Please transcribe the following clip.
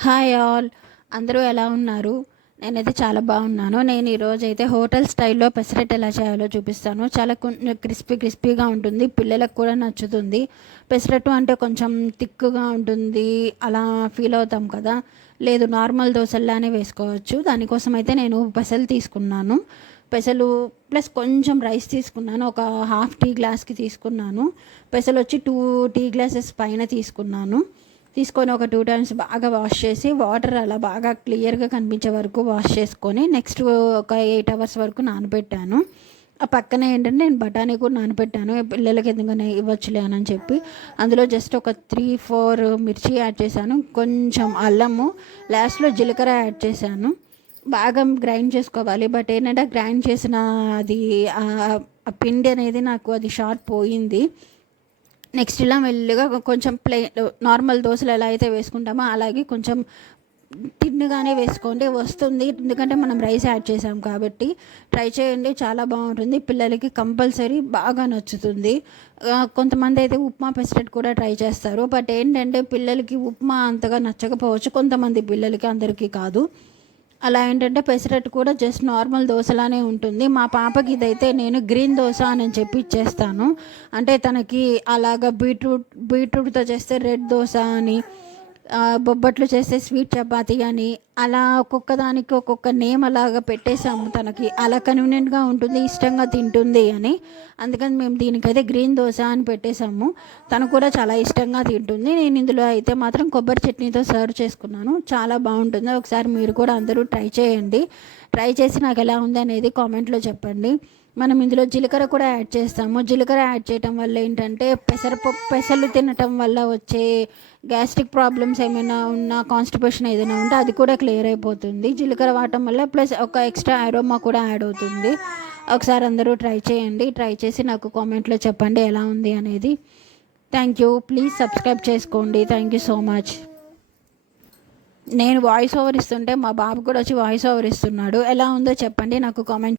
Hi all, అందరూ ఎలా ఉన్నారు? నేనైతే చాలా బాగున్నాను. నేను ఈరోజైతే హోటల్ స్టైల్లో పెసరట్టు ఎలా చేయాలో చూపిస్తాను. చాలా కొంచెం క్రిస్పీగా ఉంటుంది, పిల్లలకు కూడా నచ్చుతుంది. పెసరట్టు అంటే కొంచెం థిక్గా ఉంటుంది, అలా ఫీల్ అవుతాం కదా. లేదు, నార్మల్ దోశల్లానే వేసుకోవచ్చు. దానికోసం అయితే నేను పెసలు తీసుకున్నాను. పెసలు ప్లస్ కొంచెం రైస్ తీసుకున్నాను. ఒక హాఫ్ టీ గ్లాస్కి తీసుకున్నాను. పెసలు వచ్చి 2 టీ గ్లాసెస్ పైన తీసుకున్నాను. తీసుకొని ఒక 2 టైమ్స్ బాగా వాష్ చేసి, వాటర్ అలా బాగా క్లియర్గా కనిపించే వరకు వాష్ చేసుకొని నెక్స్ట్ ఒక 8 అవర్స్ వరకు నానబెట్టాను. ఆ పక్కనే ఏంటంటే నేను బఠానీ కూడా నానబెట్టాను, పిల్లలకి ఎందుకని ఇవ్వచ్చులే అని చెప్పి. అందులో జస్ట్ ఒక 3-4 మిర్చి యాడ్ చేశాను, కొంచెం అల్లము, లాస్ట్లో జీలకర్ర యాడ్ చేశాను. బాగా గ్రైండ్ చేసుకోవాలి. బట్ ఏంటంటే గ్రైండ్ చేసిన అది ఆ పిండి అనేది నాకు అది షార్ట్ పోయింది. నెక్స్ట్ ఇలా మెల్లిగా కొంచెం నార్మల్ దోశలు ఎలా అయితే వేసుకుంటామో అలాగే కొంచెం తిన్నగానే వేసుకోండి, వస్తుంది. ఎందుకంటే మనం రైస్ యాడ్ చేసాం కాబట్టి. ట్రై చేయండి, చాలా బాగుంటుంది, పిల్లలకి కంపల్సరీ బాగా నచ్చుతుంది. కొంతమంది అయితే ఉప్మా పెసరట్టు కూడా ట్రై చేస్తారు. బట్ ఏంటంటే పిల్లలకి ఉప్మా అంతగా నచ్చకపోవచ్చు, కొంతమంది పిల్లలకి, అందరికీ కాదు. అలా ఏంటంటే పెసరట్టు కూడా జస్ట్ నార్మల్ దోశలానే ఉంటుంది. మా పాపకి ఇదైతే నేను గ్రీన్ దోశ అని చెప్పి ఇచ్చేస్తాను. అంటే తనకి అలాగా బీట్రూట్తో చేస్తే రెడ్ దోశ అని, బొబ్బట్లు చేస్తే స్వీట్ చపాతీ అని, అలా ఒక్కొక్క దానికి ఒక్కొక్క నేమ్ అలాగా పెట్టేశాము. తనకి అలా కన్వీనియంట్గా ఉంటుంది, ఇష్టంగా తింటుంది అని. అందుకని మేము దీనికైతే గ్రీన్ దోశ అని పెట్టేశాము. తను కూడా చాలా ఇష్టంగా తింటుంది. నేను ఇందులో అయితే మాత్రం కొబ్బరి చట్నీతో సర్వ్ చేసుకున్నాను. చాలా బాగుంటుంది. ఒకసారి మీరు కూడా అందరూ ట్రై చేయండి. ట్రై చేసి నాకు ఎలా ఉంది అనేది కామెంట్లో చెప్పండి. మనం ఇందులో జీలకర్ర కూడా యాడ్ చేస్తాము. జీలకర్ర యాడ్ చేయటం వల్ల ఏంటంటే పెసలు తినటం వల్ల వచ్చే గ్యాస్ట్రిక్ ప్రాబ్లమ్స్ ఏమైనా ఉన్నా, కాన్స్టిపేషన్ ఏదైనా ఉంటే అది కూడా క్లియర్ అయిపోతుంది జీలకర్ర వాడటం వల్ల. ప్లస్ ఒక ఎక్స్ట్రా అరోమా కూడా యాడ్ అవుతుంది. ఒకసారి అందరూ ట్రై చేయండి. ట్రై చేసి నాకు కామెంట్లో చెప్పండి ఎలా ఉంది అనేది. Thank you. ప్లీజ్ సబ్స్క్రైబ్ చేసుకోండి. Thank you so much. నేను వాయిస్ ఓవర్ ఇస్తుంటే మా బాబు కూడా వచ్చి వాయిస్ ఓవర్ ఇస్తున్నాడు. ఎలా ఉందో చెప్పండి నాకు కామెంట్